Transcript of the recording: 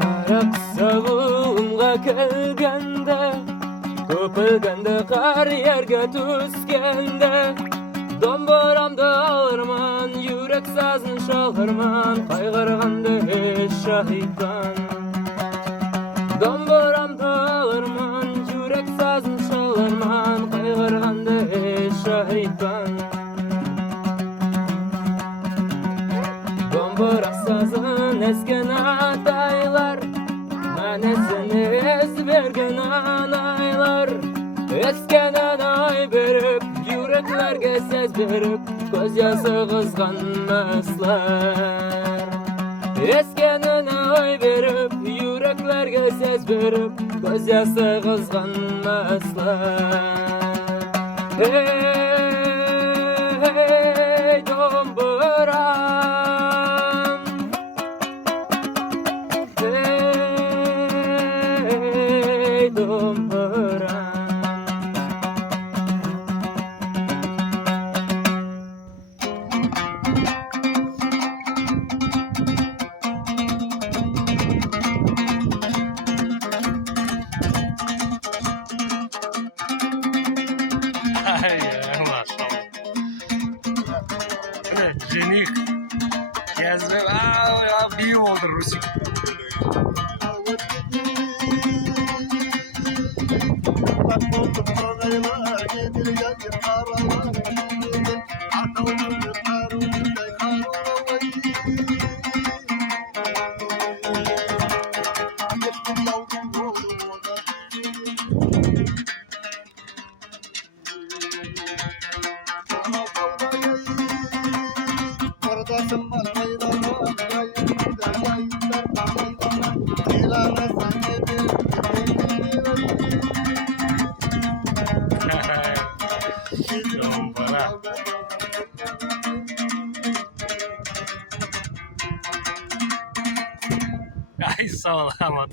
Qarak sağımğa kelgende, köpülgende qar yerge tuskende, dombaramda alırman, yürek sazın çalırman, qaygırganda hiç şahittan. Dombaramda alırman, yürek sazın çalırman, qaygırganda hiç şahittan. Dombura sazın esken ataylar, manesini ezbergen anaylar. Esken anay berip, yüreklerge ses berip, göz yası kızganmaslar. Esken anay berip, yüreklerge ses berip, göz yası kızganmaslar. Hey domburam, hey domburam. Ay maşallah. Jenik. Gezme. Aa ya büyük oldu Rusik. Dombara. Ay sağ ol Ahmet.